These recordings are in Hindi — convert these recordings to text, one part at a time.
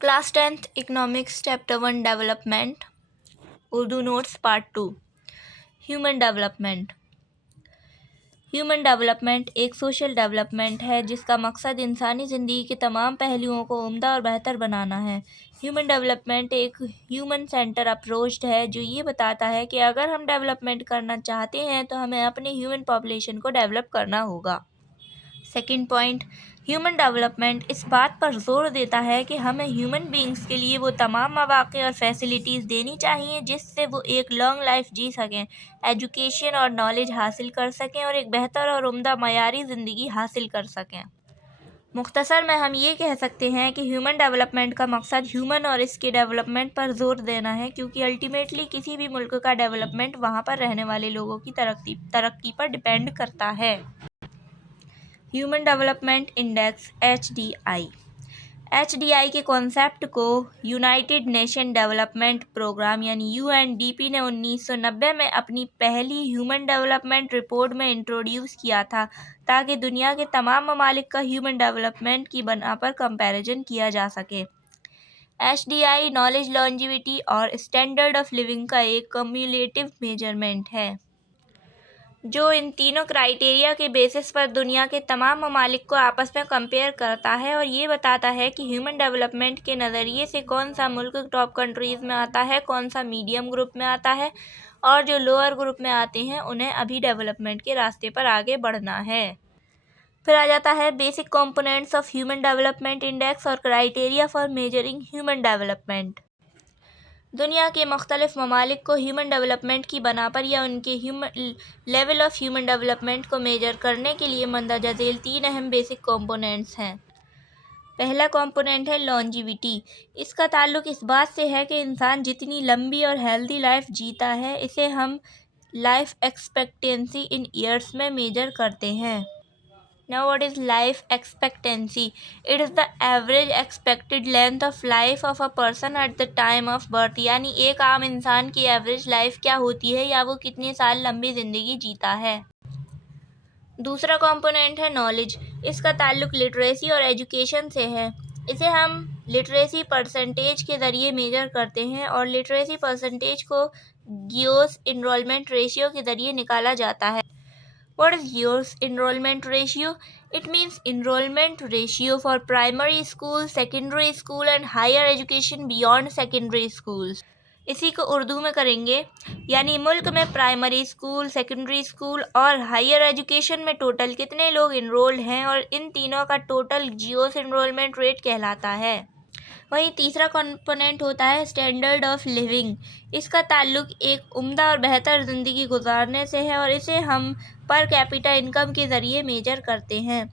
Class 10th economics chapter 1 development Urdu notes part 2 human development. Human development एक सोशल डेवलपमेंट है जिसका मकसद इंसानी ज़िंदगी के तमाम पहलुओं को उम्दा और बेहतर बनाना है। ह्यूमन डेवलपमेंट एक ह्यूमन सेंटर अप्रोच है जो ये बताता है कि अगर हम डेवलपमेंट करना चाहते हैं तो हमें अपने ह्यूमन पॉपुलेशन को डेवलप करना होगा। सेकंड पॉइंट, ह्यूमन डेवलपमेंट इस बात पर जोर देता है कि हमें ह्यूमन बींग्स के लिए वो तमाम मौक़े और फैसिलिटीज़ देनी चाहिए जिससे वो एक लॉन्ग लाइफ जी सकें, एजुकेशन और नॉलेज हासिल कर सकें और एक बेहतर और उम्दा मयारी ज़िंदगी हासिल कर सकें। मुख्तसर में हम ये कह सकते हैं कि ह्यूमन डेवलपमेंट का मकसद ह्यूमन और इसके डेवलपमेंट पर जोर देना है, क्योंकि अल्टीमेटली किसी भी मुल्क का डेवलपमेंट वहाँ पर रहने वाले लोगों की तरक्की पर डिपेंड करता है। ह्यूमन डेवलपमेंट इंडेक्स HDI के कॉन्सेप्ट को यूनाइटेड नेशन डेवलपमेंट प्रोग्राम यानी UNDP ने 1990 में अपनी पहली ह्यूमन डेवलपमेंट रिपोर्ट में इंट्रोड्यूस किया था, ताकि दुनिया के तमाम ममालिक का ह्यूमन डेवलपमेंट की बना पर कंपैरिजन किया जा सके। HDI नॉलेज, लॉन्जिविटी और स्टैंडर्ड ऑफ लिविंग का एक कम्युलेटिव मेजरमेंट है जो इन तीनों क्राइटेरिया के बेसिस पर दुनिया के तमाम ममालिक को आपस में कंपेयर करता है और ये बताता है कि ह्यूमन डेवलपमेंट के नज़रिए से कौन सा मुल्क टॉप कंट्रीज़ में आता है, कौन सा मीडियम ग्रुप में आता है और जो लोअर ग्रुप में आते हैं उन्हें अभी डेवलपमेंट के रास्ते पर आगे बढ़ना है। फिर आ जाता है basic components of human development index और criteria for measuring human development. दुनिया के मुख्तलिफ ममालिक को ह्यूमन डेवलपमेंट की बना पर या उनके लेवल ऑफ ह्यूमन डेवलपमेंट को मेजर करने के लिए मंदरजा झेल 3 अहम बेसिक कंपोनेंट्स हैं। पहला कंपोनेंट है लॉन्जिविटी। इसका ताल्लुक इस बात से है कि इंसान जितनी लंबी और हेल्दी लाइफ जीता है, इसे हम लाइफ एक्सपेक्टेंसी इन ईयर्स में मेजर करते हैं। Now what is life expectancy? It is the average expected length of life of a person at the time of birth। यानी एक आम इंसान की एवरेज लाइफ क्या होती है या वो कितने साल लंबी ज़िंदगी जीता है। दूसरा कंपोनेंट है नॉलेज। इसका ताल्लुक लिटरेसी और एजुकेशन से है। इसे हम लिटरेसी परसेंटेज के ज़रिए मेजर करते हैं और लिटरेसी परसेंटेज को ग्रोस इनरोलमेंट रेशियो के ज़रिए निकाला जाता है। What is yours enrollment ratio? It means enrollment ratio for primary school, secondary school and higher education beyond secondary schools। इसी को उर्दू में करेंगे, यानी मुल्क में प्राइमरी स्कूल, सेकेंडरी स्कूल और हायर एजुकेशन में टोटल कितने लोग इनरोल्ड हैं और इन तीनों का टोटल GOS इनरोलमेंट रेट कहलाता है। वहीं तीसरा कंपोनेंट होता है स्टैंडर्ड ऑफ लिविंग। इसका ताल्लुक एक उम्दा और बेहतर ज़िंदगी गुजारने से है और इसे हम पर कैपिटा इनकम के ज़रिए मेजर करते हैं।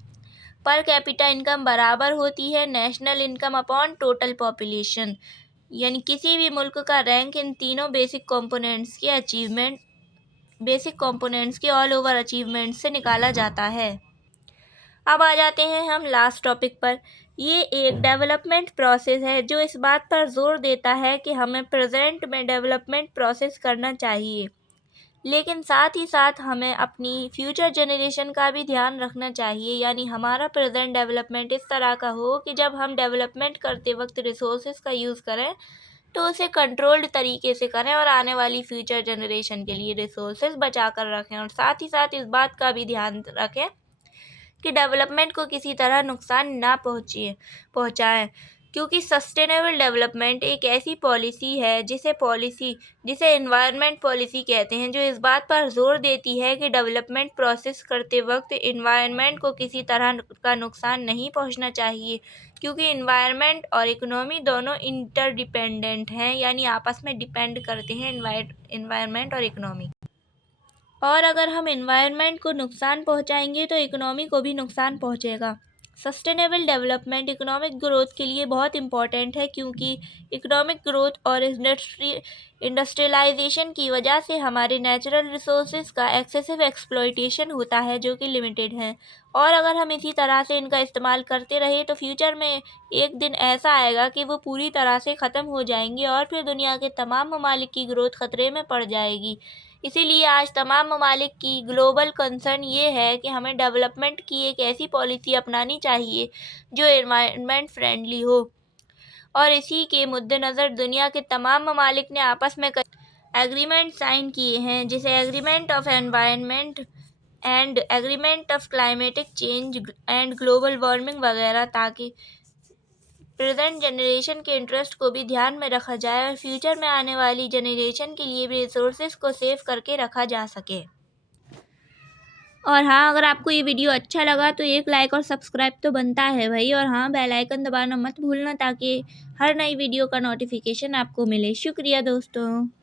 पर कैपिटा इनकम बराबर होती है national income upon total population, यानी किसी भी मुल्क का रैंक इन तीनों बेसिक कंपोनेंट्स के ऑल ओवर अचीवमेंट से निकाला जाता है। अब आ जाते हैं हम लास्ट टॉपिक पर। ये एक डेवलपमेंट प्रोसेस है जो इस बात पर जोर देता है कि हमें प्रेजेंट में डेवलपमेंट प्रोसेस करना चाहिए, लेकिन साथ ही साथ हमें अपनी फ्यूचर जनरेशन का भी ध्यान रखना चाहिए। यानी हमारा प्रेजेंट डेवलपमेंट इस तरह का हो कि जब हम डेवलपमेंट करते वक्त रिसोर्सेज का यूज़ करें तो उसे कंट्रोल्ड तरीके से करें और आने वाली फ्यूचर जनरेशन के लिए रिसोर्सेज बचा कर रखें, और साथ ही साथ इस बात का भी ध्यान रखें कि डेवलपमेंट को किसी तरह नुकसान ना पहुँचाएं, क्योंकि सस्टेनेबल डेवलपमेंट एक ऐसी पॉलिसी है जिसे एनवायरनमेंट पॉलिसी कहते हैं, जो इस बात पर जोर देती है कि डेवलपमेंट प्रोसेस करते वक्त एनवायरनमेंट को किसी तरह का नुकसान नहीं पहुंचना चाहिए, क्योंकि एनवायरनमेंट और इकोनॉमी दोनों इंटरडिपेंडेंट हैं, यानी आपस में डिपेंड करते हैं एनवायरनमेंट और इकोनॉमी। और अगर हम एनवायरनमेंट को नुकसान पहुंचाएंगे तो इकोनॉमी को भी नुकसान पहुंचेगा। सस्टेनेबल डेवलपमेंट इकोनॉमिक ग्रोथ के लिए बहुत इम्पॉर्टेंट है, क्योंकि इकोनॉमिक ग्रोथ और इंडस्ट्रियलाइजेशन की वजह से हमारे नेचुरल रिसोर्सेज का एक्सेसिव एक्सप्लॉयटेशन होता है जो कि लिमिटेड है, और अगर हम इसी तरह से इनका इस्तेमाल करते रहे तो फ्यूचर में एक दिन ऐसा आएगा कि वो पूरी तरह से ख़त्म हो जाएंगी और फिर दुनिया के तमाम ममालिक की ग्रोथ खतरे में पड़ जाएगी। इसीलिए आज तमाम ममालिक की ग्लोबल कंसर्न ये है कि हमें डेवलपमेंट की एक ऐसी पॉलिसी अपनानी चाहिए जो एनवायरनमेंट फ्रेंडली हो। और इसी के मद्देनज़र दुनिया के तमाम ममालिक ने आपस में एग्रीमेंट साइन किए हैं, जैसे agreement of environment and agreement of climatic change and global warming वगैरह, ताकि प्रेजेंट जनरेशन के इंटरेस्ट को भी ध्यान में रखा जाए और फ्यूचर में आने वाली जनरेशन के लिए भी रिसोर्सेज को सेव करके रखा जा सके। और हाँ, अगर आपको ये वीडियो अच्छा लगा तो एक लाइक और सब्सक्राइब तो बनता है भाई, और हाँ, बेल आइकन दबाना मत भूलना ताकि हर नई वीडियो का नोटिफिकेशन आपको मिले। शुक्रिया दोस्तों।